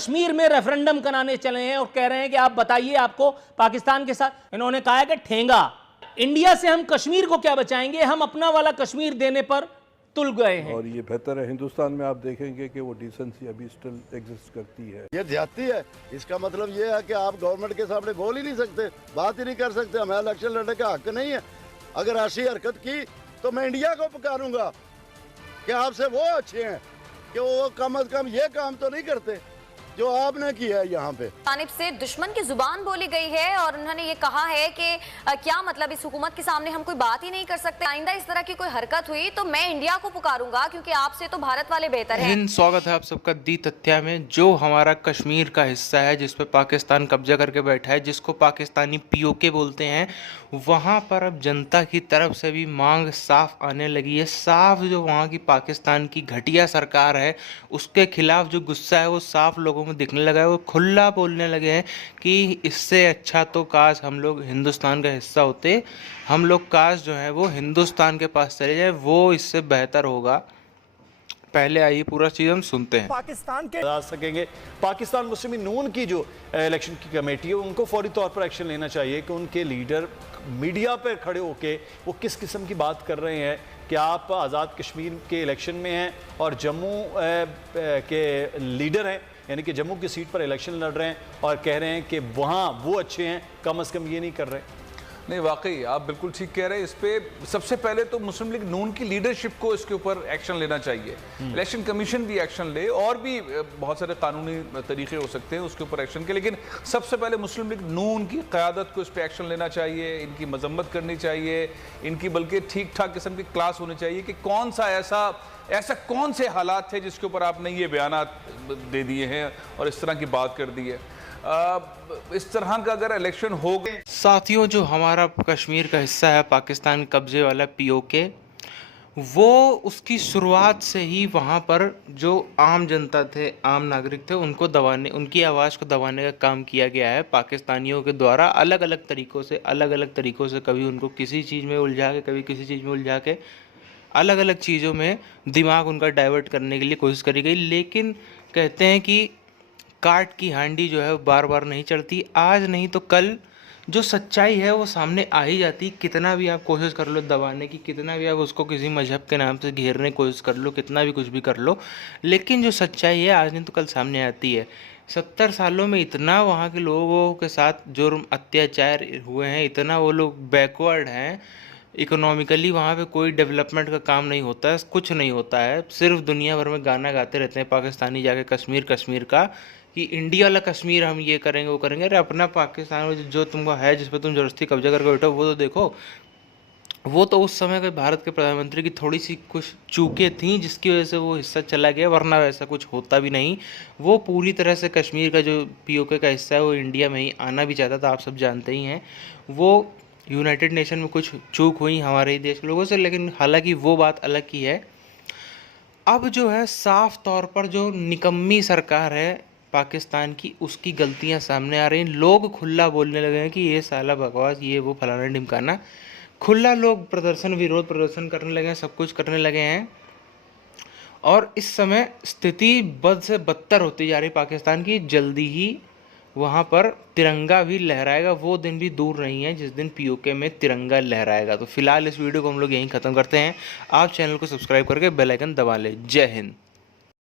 कश्मीर में रेफरेंडम कराने चले हैं और कह रहे हैं कि आप बताइए आपको पाकिस्तान के साथ। इन्होंने कहा है कि ठेंगा, इंडिया से हम कश्मीर को क्या बचाएंगे, हम अपना वाला कश्मीर देने पर तुल गए हैं। और ये बेहतर है, हिंदुस्तान में आप देखेंगे कि वो डिसेंसी अभी स्टिल एग्जिस्ट करती है। ये ज्यादती है। इसका मतलब ये है कि आप गवर्नमेंट के सामने बोल ही नहीं सकते, बात ही नहीं कर सकते, हमें इलेक्शन लड़ने का हक नहीं है। अगर ऐसी हरकत की तो मैं इंडिया को पुकारूंगा कि आपसे वो अच्छे हैं कि वो कम अज कम ये काम तो नहीं करते जो आपने किया है यहाँ पे। जानिब से दुश्मन की जुबान बोली गई है और उन्होंने ये कहा है कि क्या मतलब इस हुकूमत के सामने हम कोई बात ही नहीं कर सकते, आइंदा इस तरह की कोई हरकत हुई तो मैं इंडिया को पुकारूंगा क्योंकि आपसे तो भारत वाले बेहतर हैं। स्वागत है आप सबका दी तथ्या में। जो हमारा कश्मीर का हिस्सा है जिस पे पाकिस्तान कब्जा करके बैठा है, जिसको पाकिस्तानी पीओके बोलते हैं, वहाँ पर अब जनता की तरफ से भी मांग साफ आने लगी है। साफ जो वहाँ की पाकिस्तान की घटिया सरकार है उसके खिलाफ जो गुस्सा है वो साफ लोगों में दिखने लगा है। वो खुला बोलने लगे हैं कि इससे अच्छा तो काश हम लोग हिंदुस्तान का हिस्सा होते, हम लोग काश जो है वो हिंदुस्तान के पास चले जाए, वो इससे बेहतर होगा। पहले आइए पूरा चीज़ हम सुनते हैं। पाकिस्तान के आ सकेंगे। पाकिस्तान मुस्लिम नून की जो इलेक्शन की कमेटी है उनको फौरी तौर पर एक्शन लेना चाहिए कि उनके लीडर मीडिया पर खड़े होके वो किस किस्म की बात कर रहे हैं कि आप आज़ाद कश्मीर के इलेक्शन में हैं और जम्मू के लीडर हैं, यानी कि जम्मू की सीट पर इलेक्शन लड़ रहे हैं और कह रहे हैं कि वहाँ वो अच्छे हैं, कम से कम ये नहीं कर रहे। नहीं, वाकई आप बिल्कुल ठीक कह रहे हैं। इस पे सबसे पहले तो मुस्लिम लीग नून की लीडरशिप को इसके ऊपर एक्शन लेना चाहिए। इलेक्शन कमीशन भी एक्शन ले, और भी बहुत सारे कानूनी तरीके हो सकते हैं उसके ऊपर एक्शन के, लेकिन सबसे पहले मुस्लिम लीग नून की क़यादत को इस पर एक्शन लेना चाहिए, इनकी मजम्मत करनी चाहिए, इनकी बल्कि ठीक ठाक किस्म की क्लास होनी चाहिए कि कौन सा ऐसा कौन से हालात थे जिसके ऊपर आपने ये बयानात दे दिए हैं और इस तरह की बात कर दी है। इस तरह का अगर इलेक्शन हो गए। साथियों, जो हमारा कश्मीर का हिस्सा है पाकिस्तान कब्जे वाला पीओके, वो उसकी शुरुआत से ही वहाँ पर जो आम जनता थे, आम नागरिक थे, उनको दबाने, उनकी आवाज़ को दबाने का काम किया गया है पाकिस्तानियों के द्वारा अलग अलग तरीक़ों से। कभी उनको किसी चीज़ में उलझा के, कभी किसी चीज़ में उलझा के, अलग अलग चीज़ों में दिमाग उनका डाइवर्ट करने के लिए कोशिश करी गई। लेकिन कहते हैं कि काट की हांडी जो है बार बार नहीं चढ़ती। आज नहीं तो कल जो सच्चाई है वो सामने आ ही जाती। कितना भी आप कोशिश कर लो दबाने की, कितना भी आप उसको किसी मजहब के नाम से घेरने की कोशिश कर लो, कितना भी कुछ भी कर लो, लेकिन जो सच्चाई है आज नहीं तो कल सामने आती है। 70 सालों में इतना वहाँ के लोगों के साथ जुर्म अत्याचार हुए हैं, इतना वो लोग बैकवर्ड हैं इकोनॉमिकली, वहाँ पे कोई डेवलपमेंट का काम नहीं होता है, कुछ नहीं होता है, सिर्फ दुनिया भर में गाना गाते रहते हैं पाकिस्तानी जाके कश्मीर का कि इंडिया वाला कश्मीर हम ये करेंगे वो करेंगे। अरे अपना पाकिस्तान जो तुमको है, जिस पर तुम ज़बरदस्ती कब्जा करके बैठो, वो तो देखो। वो तो उस समय के भारत के प्रधानमंत्री की थोड़ी सी कुछ चूकें थीं जिसकी वजह से वो हिस्सा चला गया, वरना वैसा कुछ होता भी नहीं। वो पूरी तरह से कश्मीर का जो पीओके का हिस्सा है वो इंडिया में ही आना भी चाहता था, आप सब जानते ही हैं। वो यूनाइटेड नेशन में कुछ चूक हुई हमारे ही देश के लोगों से, लेकिन हालांकि वो बात अलग की है। अब जो है साफ तौर पर जो निकम्मी सरकार है पाकिस्तान की, उसकी गलतियां सामने आ रही हैं। लोग खुला बोलने लगे हैं कि ये साला बकवास, ये वो फलाना ढिमकाना। खुला लोग विरोध प्रदर्शन करने लगे हैं, सब कुछ करने लगे हैं। और इस समय स्थिति बद से बदतर होती जा रही पाकिस्तान की। जल्दी ही वहाँ पर तिरंगा भी लहराएगा। वो दिन भी दूर नहीं है जिस दिन पीओके में तिरंगा लहराएगा। तो फिलहाल इस वीडियो को हम लोग यहीं ख़त्म करते हैं। आप चैनल को सब्सक्राइब करके बेल आइकन दबा लें। जय हिंद।